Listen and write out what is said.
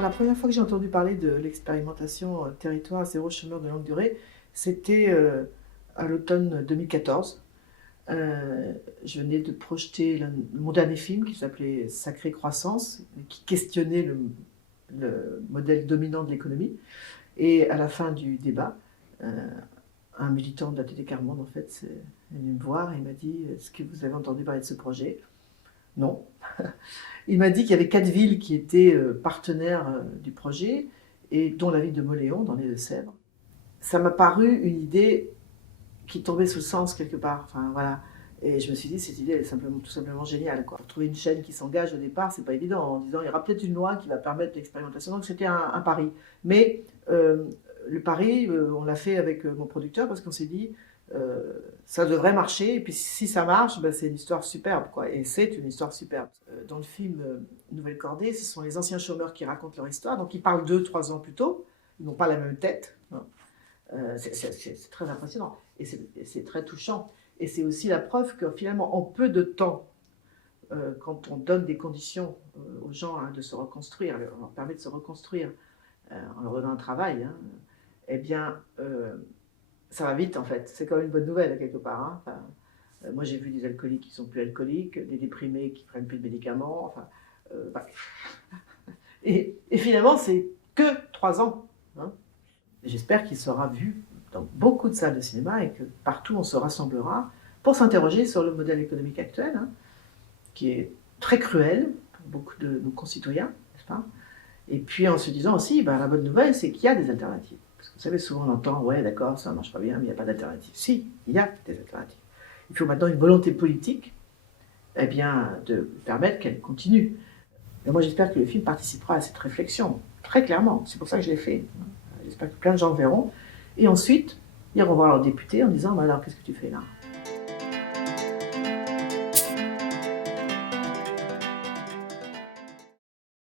La première fois que j'ai entendu parler de l'expérimentation territoire zéro chômeur de longue durée, c'était à l'automne 2014. Je venais de projeter mon dernier film qui s'appelait Sacrée Croissance, qui questionnait le modèle dominant de l'économie. Et à la fin du débat, euh, un militant de la TD Carmonde, en fait, est venu me voir et m'a dit: Est-ce que vous avez entendu parler de ce projet? Non. Il m'a dit qu'il y avait 4 villes qui étaient partenaires du projet, et dont la ville de Mauléon, dans les Deux-Sèvres. Ça m'a paru une idée qui tombait sous le sens quelque part. Enfin, voilà. Et je me suis dit, cette idée, elle est tout simplement géniale, quoi. Pour trouver une chaîne qui s'engage au départ, c'est pas évident, en disant il y aura peut-être une loi qui va permettre l'expérimentation. Donc c'était un pari. Mais le pari, on l'a fait avec mon producteur parce qu'on s'est dit, ça devrait marcher. Et puis si ça marche, ben, c'est une histoire superbe, quoi. Et c'est une histoire superbe. Dans le film Nouvelle Cordée, ce sont les anciens chômeurs qui racontent leur histoire. Donc ils parlent d'eux 3 ans plus tôt. Ils n'ont pas la même tête, hein. C'est très impressionnant et c'est très touchant. Et c'est aussi la preuve que finalement, en peu de temps, quand on donne des conditions aux gens, hein, de se reconstruire, on leur permet de se reconstruire en leur donnant un travail, hein, eh bien, ça va vite en fait. C'est quand même une bonne nouvelle quelque part, hein. Enfin, moi j'ai vu des alcooliques qui sont plus alcooliques, des déprimés qui prennent plus de médicaments. Enfin, bah, et finalement, c'est que 3 ans, hein. J'espère qu'il sera vu dans beaucoup de salles de cinéma et que partout on se rassemblera pour s'interroger sur le modèle économique actuel, hein, qui est très cruel pour beaucoup de nos concitoyens, n'est-ce pas? Et puis en se disant aussi, ben, la bonne nouvelle, c'est qu'il y a des alternatives. Parce que vous savez, souvent on entend, ouais, d'accord, ça ne marche pas bien, mais il n'y a pas d'alternative. Si, il y a des alternatives. Il faut maintenant une volonté politique, eh bien, de permettre qu'elle continue. Et moi, j'espère que le film participera à cette réflexion, très clairement. C'est pour ça que je l'ai fait. J'espère que plein de gens le verront. Et ensuite, ils iront voir leurs députés en disant, bah alors, qu'est-ce que tu fais là?